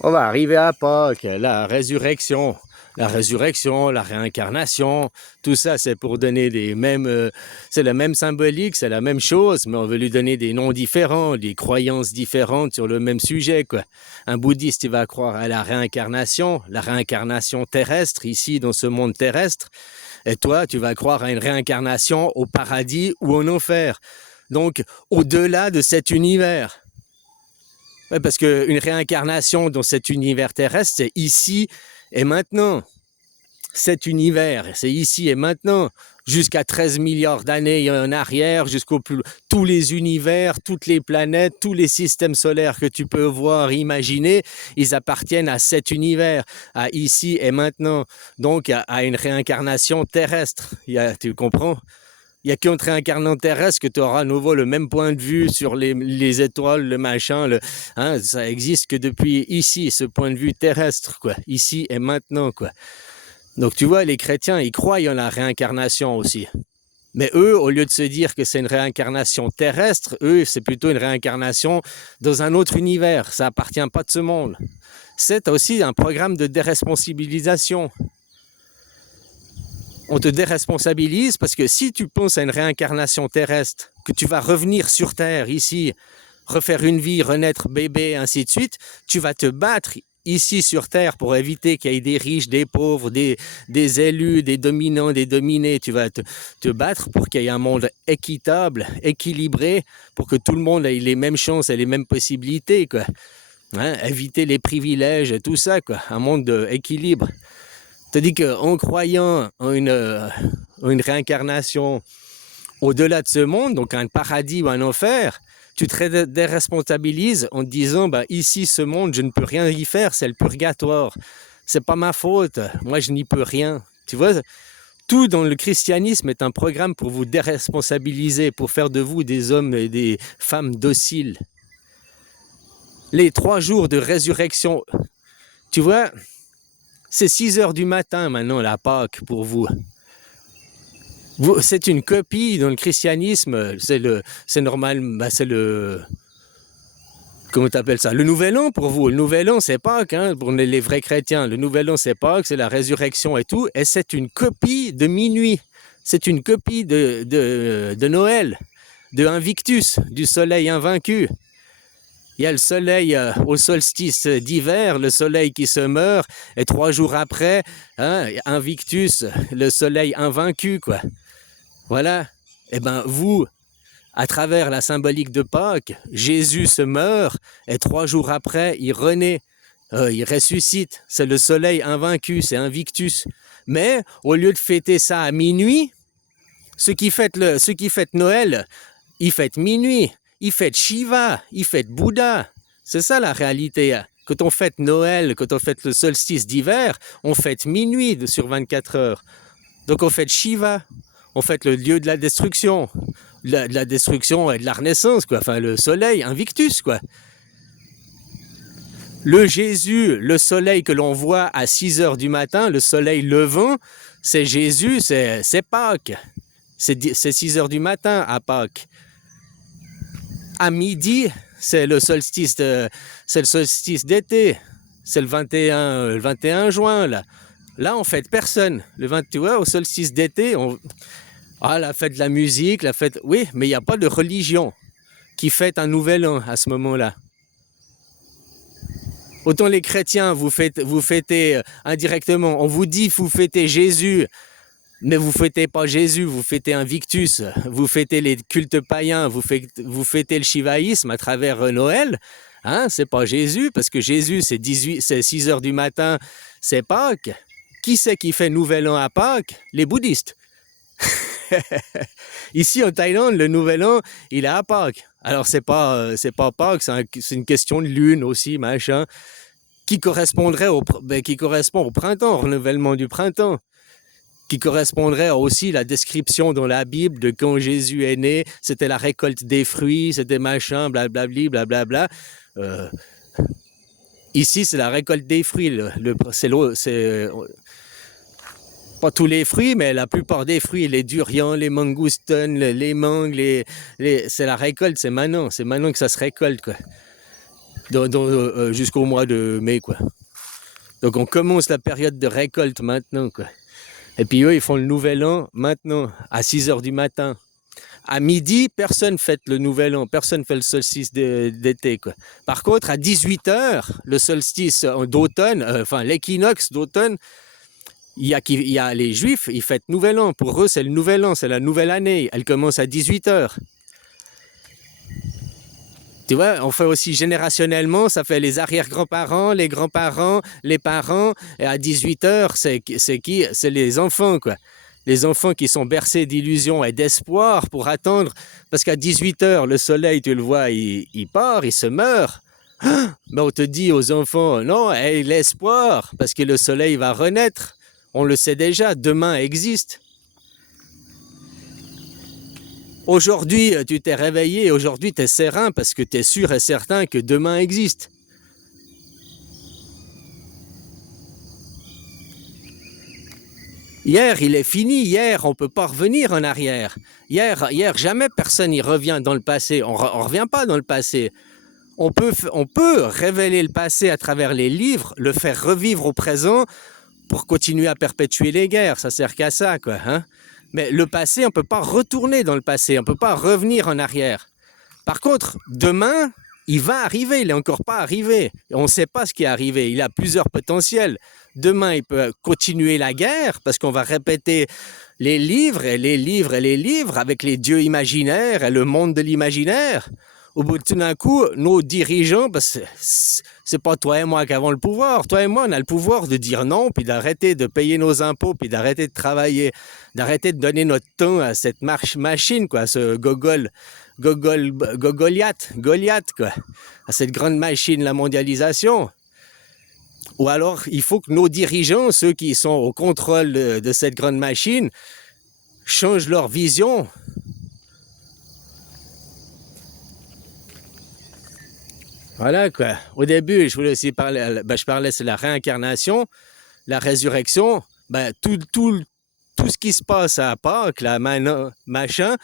On va arriver à Pâques, la résurrection. La résurrection, la réincarnation, tout ça, c'est pour donner des mêmes... c'est la même symbolique, c'est la même chose, mais on veut lui donner des noms différents, des croyances différentes sur le même sujet, quoi. Un bouddhiste, il va croire à la réincarnation terrestre, ici, dans ce monde terrestre. Et toi, tu vas croire à une réincarnation au paradis ou en enfer. Donc, au-delà de cet univers. Ouais, parce qu'une réincarnation dans cet univers terrestre, c'est ici et maintenant. Cet univers, c'est ici et maintenant. Jusqu'à 13 milliards d'années en arrière, jusqu'au plus... Tous les univers, toutes les planètes, tous les systèmes solaires que tu peux voir, imaginer, ils appartiennent à cet univers, à ici et maintenant. Donc, à une réincarnation terrestre. Tu comprends? Il n'y a qu'en réincarnant terrestre que tu auras à nouveau le même point de vue sur les étoiles, le machin. Ça existe que depuis ici, ce point de vue terrestre, quoi. Ici et maintenant, quoi. Donc tu vois, les chrétiens, ils croient en la réincarnation aussi. Mais eux, au lieu de se dire que c'est une réincarnation terrestre, eux, c'est plutôt une réincarnation dans un autre univers. Ça appartient pas de ce monde. C'est aussi un programme de déresponsabilisation. On te déresponsabilise parce que si tu penses à une réincarnation terrestre, que tu vas revenir sur Terre, ici, refaire une vie, renaître bébé, ainsi de suite, tu vas te battre ici sur Terre pour éviter qu'il y ait des riches, des pauvres, des élus, des dominants, des dominés. Tu vas te battre pour qu'il y ait un monde équitable, équilibré, pour que tout le monde ait les mêmes chances et les mêmes possibilités, quoi. Éviter les privilèges et tout ça, quoi. Un monde d'équilibre. C'est-à-dire qu'en croyant en une réincarnation au-delà de ce monde, donc un paradis ou un enfer, tu te déresponsabilises en te disant ici, ce monde, je ne peux rien y faire, c'est le purgatoire. C'est pas ma faute, moi je n'y peux rien. Tu vois, tout dans le christianisme est un programme pour vous déresponsabiliser, pour faire de vous des hommes et des femmes dociles. Les 3 jours de résurrection, tu vois, c'est 6 heures du matin maintenant, la Pâques, pour vous. C'est une copie dans le christianisme, c'est normal, c'est le... Comment t'appelles ça? Le Nouvel An pour vous. Le Nouvel An, c'est Pâques, hein, pour les vrais chrétiens. Le Nouvel An, c'est Pâques, c'est la résurrection et tout. Et c'est une copie de minuit. C'est une copie de Noël, de Invictus, du soleil invaincu. Il y a le soleil au solstice d'hiver, le soleil qui se meurt, et 3 jours après, Invictus, le soleil invaincu, quoi. Voilà. Eh bien, vous, à travers la symbolique de Pâques, Jésus se meurt, et 3 jours après, il renaît, il ressuscite. C'est le soleil invaincu, c'est Invictus. Mais, au lieu de fêter ça à minuit, ceux qui fêtent Noël, ils fêtent minuit. Ils fêtent Shiva, ils fêtent Bouddha. C'est ça la réalité. Quand on fête Noël, quand on fête le solstice d'hiver, on fête minuit sur 24 heures. Donc on fête Shiva, on fête le dieu de la destruction. De la destruction et de la renaissance, quoi. Enfin, le soleil, Invictus, quoi. Le Jésus, le soleil que l'on voit à 6 heures du matin, le soleil levant, c'est Jésus, c'est Pâques. C'est 6 heures du matin à Pâques. À midi, c'est le solstice d'été. C'est le 21 juin, là. Là, on fête personne. Le 20, tu vois, au solstice d'été, la fête de la musique, la fête... Oui, mais il n'y a pas de religion qui fête un nouvel an à ce moment-là. Autant les chrétiens, vous fêtez indirectement. On vous dit, vous fêtez Jésus, mais vous fêtez pas Jésus, vous fêtez Invictus, vous fêtez les cultes païens, vous fêtez le shivaïsme à travers Noël. C'est pas Jésus, parce que Jésus, c'est 6 heures du matin, c'est Pâques. Qui c'est qui fait Nouvel An à Pâques? Les bouddhistes. Ici en Thaïlande, le Nouvel An, il est à Pâques. Alors c'est pas Pâques, c'est une question de lune aussi, machin, qui correspond au printemps, au renouvellement du printemps, qui correspondrait aussi à la description dans la Bible de quand Jésus est né, c'était la récolte des fruits, c'était machin, blablabli, blablabla. Ici, c'est la récolte des fruits. C'est pas tous les fruits, mais la plupart des fruits, les durians, les mangoustons, les mangues, c'est la récolte, c'est maintenant que ça se récolte, quoi. jusqu'au mois de mai, quoi. Donc on commence la période de récolte maintenant, quoi. Et puis eux, ils font le nouvel an maintenant, à 6 heures du matin. À midi, personne fête le nouvel an, personne fait le solstice d'été, quoi. Par contre, à 18 heures, le solstice d'automne, enfin l'équinoxe d'automne, il y a les juifs, ils fêtent nouvel an. Pour eux, c'est le nouvel an, c'est la nouvelle année. Elle commence à 18 heures. Tu vois, on fait aussi générationnellement, ça fait les arrière-grands-parents, les grands-parents, les parents, et à 18 heures, c'est qui? C'est les enfants, quoi. Les enfants qui sont bercés d'illusions et d'espoir pour attendre, parce qu'à 18 heures, le soleil, tu le vois, il part, il se meurt. Mais on te dit aux enfants, non, aie l'espoir, parce que le soleil va renaître. On le sait déjà, demain existe. Aujourd'hui, tu t'es réveillé, aujourd'hui, tu es serein parce que tu es sûr et certain que demain existe. Hier, il est fini. Hier, on ne peut pas revenir en arrière. Hier, jamais personne n'y revient dans le passé. On ne revient pas dans le passé. On peut révéler le passé à travers les livres, le faire revivre au présent pour continuer à perpétuer les guerres. Ça sert qu'à ça, quoi. Hein? Mais le passé, on ne peut pas retourner dans le passé. On ne peut pas revenir en arrière. Par contre, demain, il va arriver. Il n'est encore pas arrivé. On ne sait pas ce qui est arrivé. Il a plusieurs potentiels. Demain, il peut continuer la guerre parce qu'on va répéter les livres et les livres et les livres avec les dieux imaginaires et le monde de l'imaginaire. Au bout de tout d'un coup, nos dirigeants, parce que c'est pas toi et moi qui avons le pouvoir. Toi et moi, on a le pouvoir de dire non, puis d'arrêter de payer nos impôts, puis d'arrêter de travailler, d'arrêter de donner notre temps à cette machine, quoi, à ce Goliath, quoi, à cette grande machine, la mondialisation. Ou alors, il faut que nos dirigeants, ceux qui sont au contrôle de cette grande machine, changent leur vision. Voilà, quoi. Au début, je voulais aussi parler, je parlais sur la réincarnation, la résurrection, tout ce qui se passe à Pâques, là, machin,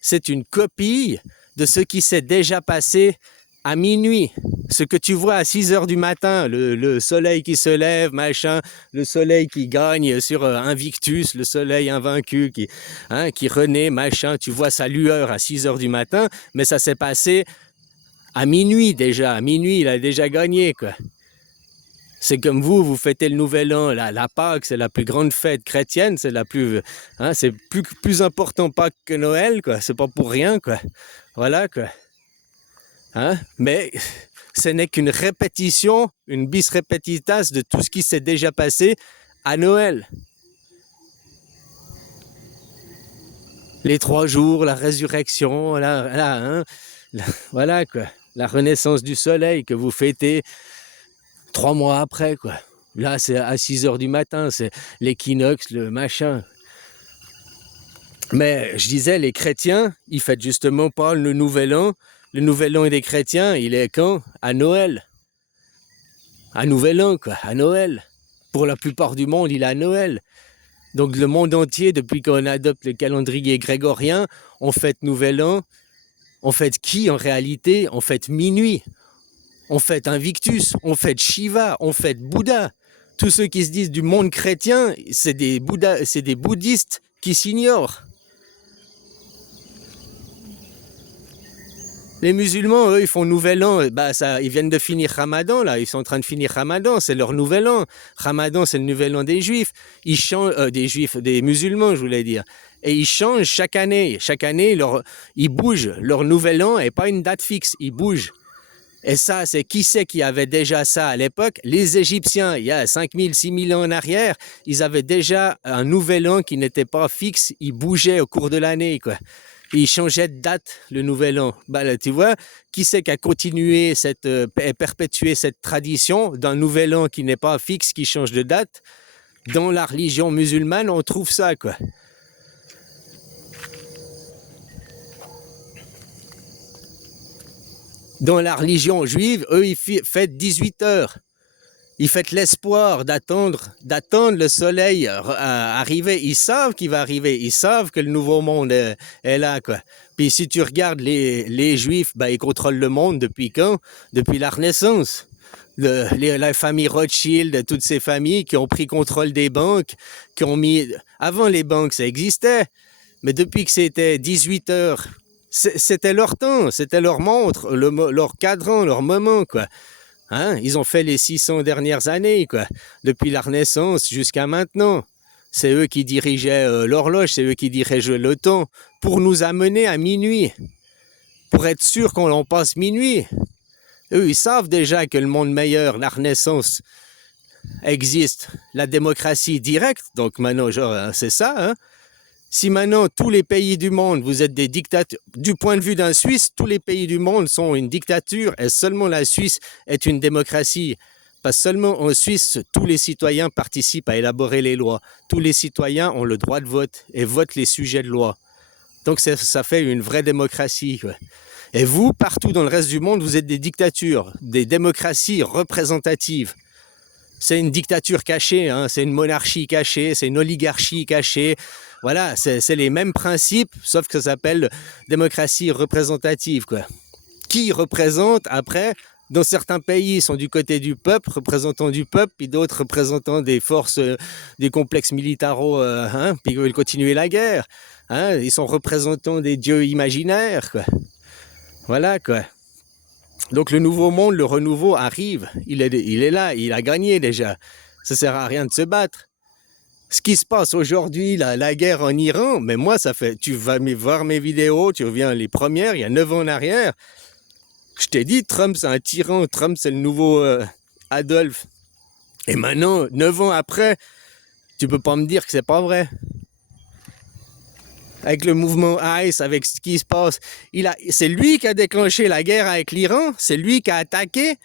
c'est une copie de ce qui s'est déjà passé à minuit. Ce que tu vois à 6 heures du matin, le soleil qui se lève, machin, le soleil qui gagne sur Invictus, le soleil invaincu qui renaît, machin, tu vois sa lueur à 6 heures du matin, mais ça s'est passé à minuit déjà. À minuit, il a déjà gagné, quoi. C'est comme vous fêtez le nouvel an, la Pâques, c'est la plus grande fête chrétienne, c'est la plus, c'est plus important Pâques que Noël, quoi. C'est pas pour rien, quoi. Voilà, quoi. Mais ce n'est qu'une répétition, une bis repetitas de tout ce qui s'est déjà passé à Noël. Les 3 jours, la résurrection, voilà, quoi. La renaissance du soleil que vous fêtez 3 mois après, quoi. Là, c'est à 6 heures du matin, c'est l'équinoxe, le machin. Mais je disais, les chrétiens, ils fêtent justement pas le nouvel an. Le nouvel an des chrétiens, il est quand? À Noël. À nouvel an, quoi, à Noël. Pour la plupart du monde, il est à Noël. Donc le monde entier, depuis qu'on adopte le calendrier grégorien, on fête nouvel an. On fête qui en réalité? On fête minuit. On fête Invictus, on fête Shiva, on fête Bouddha. Tous ceux qui se disent du monde chrétien, c'est des bouddhistes qui s'ignorent. Les musulmans, eux, ils font nouvel an, ils viennent de finir Ramadan, là, ils sont en train de finir Ramadan, c'est leur nouvel an. Ramadan, c'est le nouvel an des juifs. Ils changent, des musulmans, je voulais dire. Et ils changent chaque année. Chaque année, ils bougent. Leur nouvel an n'est pas une date fixe, ils bougent. Et ça, c'est qui avait déjà ça à l'époque? Les Égyptiens, il y a 5000, 6000 ans en arrière, ils avaient déjà un nouvel an qui n'était pas fixe, ils bougeaient au cours de l'année, quoi. Ils changeaient de date, le nouvel an. Là, tu vois, qui c'est qui a continué et perpétué cette tradition d'un nouvel an qui n'est pas fixe, qui change de date? Dans la religion musulmane, on trouve ça, quoi. Dans la religion juive, eux, ils fêtent 18 heures. Ils font l'espoir d'attendre le soleil arriver. Ils savent qu'il va arriver. Ils savent que le nouveau monde est là, quoi. Puis si tu regardes les Juifs, ben, ils contrôlent le monde depuis quand? Depuis la Renaissance. La famille Rothschild, toutes ces familles qui ont pris contrôle des banques, qui ont mis... Avant, les banques, ça existait. Mais depuis que c'était 18 heures, c'était leur temps, c'était leur montre, leur cadran, leur moment, quoi. Hein? Ils ont fait les 600 dernières années, quoi. Depuis la Renaissance jusqu'à maintenant. C'est eux qui dirigeaient l'horloge, c'est eux qui dirigeaient le temps pour nous amener à minuit, pour être sûr qu'on en passe minuit. Eux, ils savent déjà que le monde meilleur, la Renaissance, existe. La démocratie directe, donc maintenant, genre, c'est ça, hein? Si maintenant, tous les pays du monde, vous êtes des dictateurs, du point de vue d'un Suisse, tous les pays du monde sont une dictature et seulement la Suisse est une démocratie. Parce que seulement en Suisse, tous les citoyens participent à élaborer les lois. Tous les citoyens ont le droit de vote et votent les sujets de loi. Donc ça fait une vraie démocratie. Ouais. Et vous, partout dans le reste du monde, vous êtes des dictatures, des démocraties représentatives. C'est une dictature cachée, hein, c'est une monarchie cachée, c'est une oligarchie cachée. Voilà, c'est les mêmes principes, sauf que ça s'appelle démocratie représentative, quoi. Qui représente, après, dans certains pays, ils sont du côté du peuple, représentants du peuple, puis d'autres représentants des forces, des complexes militaro, puis ils veulent continuer la guerre. Hein, ils sont représentants des dieux imaginaires, quoi. Voilà, quoi. Donc le nouveau monde, le renouveau arrive, il est là, il a gagné déjà. Ça sert à rien de se battre. Ce qui se passe aujourd'hui, la guerre en Iran, mais moi, ça fait, tu vas voir mes vidéos, tu reviens les premières, il y a 9 ans en arrière. Je t'ai dit, Trump, c'est un tyran, Trump, c'est le nouveau Adolphe. Et maintenant, 9 ans après, tu peux pas me dire que c'est pas vrai. Avec le mouvement ICE, avec ce qui se passe. C'est lui qui a déclenché la guerre avec l'Iran, c'est lui qui a attaqué.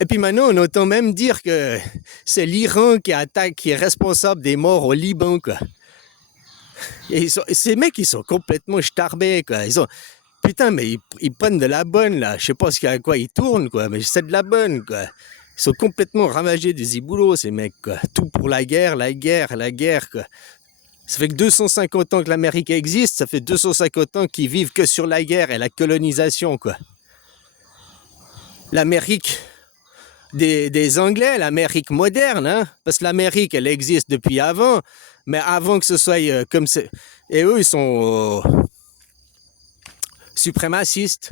Et puis maintenant, on entend même dire que c'est l'Iran qui attaque, qui est responsable des morts au Liban, quoi. Et ces mecs, ils sont complètement starbés, quoi. Putain, mais ils prennent de la bonne, là. Je sais pas à quoi ils tournent, quoi, mais c'est de la bonne, quoi. Ils sont complètement ravagés des ziboulots, ces mecs, quoi. Tout pour la guerre, quoi. Ça fait que 250 ans que l'Amérique existe, ça fait 250 ans qu'ils vivent que sur la guerre et la colonisation, quoi. L'Amérique des Anglais, l'Amérique moderne, hein, parce que l'Amérique, elle existe depuis avant, mais avant que ce soit comme c'est... Et eux, ils sont suprémacistes.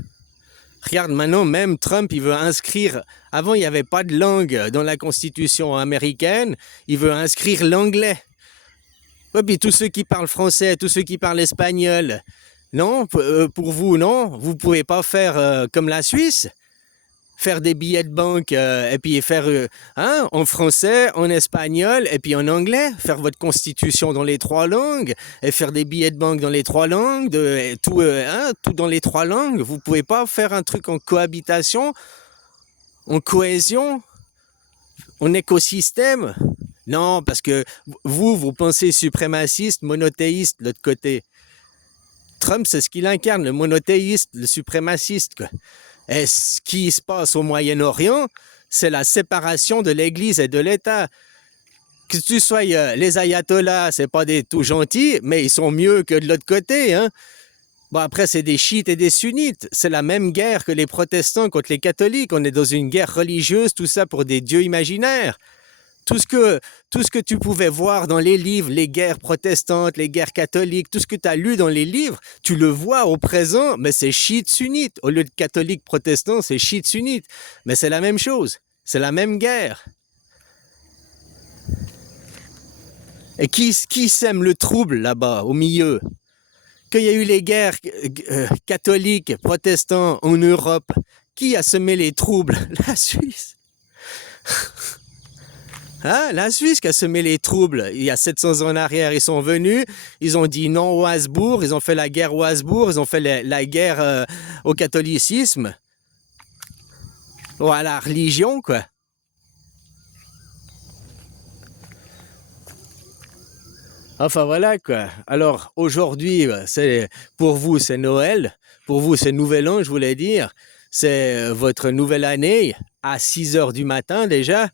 Regarde, maintenant, même Trump, il veut inscrire... Avant, il n'y avait pas de langue dans la Constitution américaine, il veut inscrire l'anglais. Ouais, puis tous ceux qui parlent français, tous ceux qui parlent espagnol, non, pour vous, non, vous pouvez pas faire comme la Suisse, faire des billets de banque et puis faire en français, en espagnol et puis en anglais, faire votre constitution dans les 3 langues et faire des billets de banque dans les 3 langues, tout dans les 3 langues. Vous pouvez pas faire un truc en cohabitation, en cohésion, en écosystème. Non, parce que vous pensez suprémaciste, monothéiste de l'autre côté. Trump, c'est ce qu'il incarne, le monothéiste, le suprémaciste, quoi. Et ce qui se passe au Moyen-Orient, c'est la séparation de l'Église et de l'État. Que tu sois les ayatollahs, c'est pas des tout gentils, mais ils sont mieux que de l'autre côté, hein. Bon, après, c'est des chiites et des sunnites. C'est la même guerre que les protestants contre les catholiques. On est dans une guerre religieuse, tout ça pour des dieux imaginaires. Tout ce que tu pouvais voir dans les livres, les guerres protestantes, les guerres catholiques, tout ce que tu as lu dans les livres, tu le vois au présent, mais c'est chiite sunnite. Au lieu de catholique protestant, c'est chiite sunnite. Mais c'est la même chose. C'est la même guerre. Et qui sème le trouble là-bas, au milieu? Qu'il y a eu les guerres catholiques, protestants en Europe, qui a semé les troubles? La Suisse. Hein? La Suisse qui a semé les troubles. Il y a 700 ans en arrière, ils sont venus, ils ont dit non au Habsbourg, ils ont fait la guerre au Habsbourg, ils ont fait la guerre au catholicisme, ou à la religion, quoi. Enfin voilà, quoi. Alors aujourd'hui, pour vous c'est Noël, pour vous c'est Nouvel An, je voulais dire, c'est votre nouvelle année à 6 heures du matin déjà.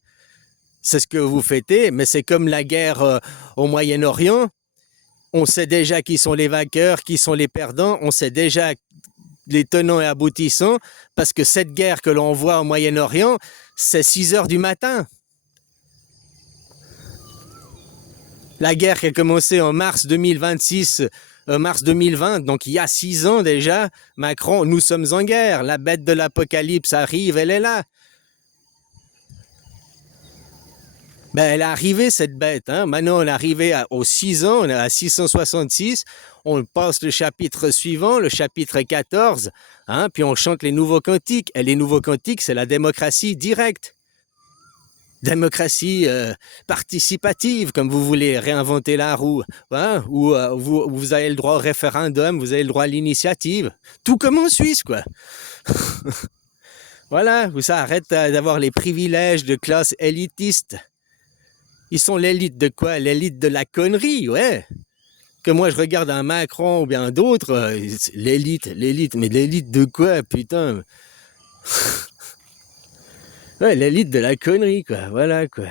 C'est ce que vous fêtez, mais c'est comme la guerre au Moyen-Orient. On sait déjà qui sont les vainqueurs, qui sont les perdants. On sait déjà les tenants et aboutissants, parce que cette guerre que l'on voit au Moyen-Orient, c'est 6 heures du matin. La guerre qui a commencé en mars 2026, mars 2020, donc il y a 6 ans déjà, Macron, nous sommes en guerre, la bête de l'apocalypse arrive, elle est là. Ben, elle est arrivée, cette bête. Hein? Maintenant, on est arrivé aux 6 ans, on est à 666. On passe le chapitre suivant, le chapitre 14, hein? Puis on chante les nouveaux cantiques. Et les nouveaux cantiques, c'est la démocratie directe. Démocratie participative, comme vous voulez réinventer la roue. Hein? Où vous avez le droit au référendum, vous avez le droit à l'initiative. Tout comme en Suisse, quoi. Voilà, ça arrête d'avoir les privilèges de classe élitiste. Ils sont l'élite de quoi? L'élite de la connerie, ouais. Que moi je regarde un Macron ou bien d'autres, l'élite, mais l'élite de quoi, putain? Ouais, l'élite de la connerie, quoi, voilà, quoi.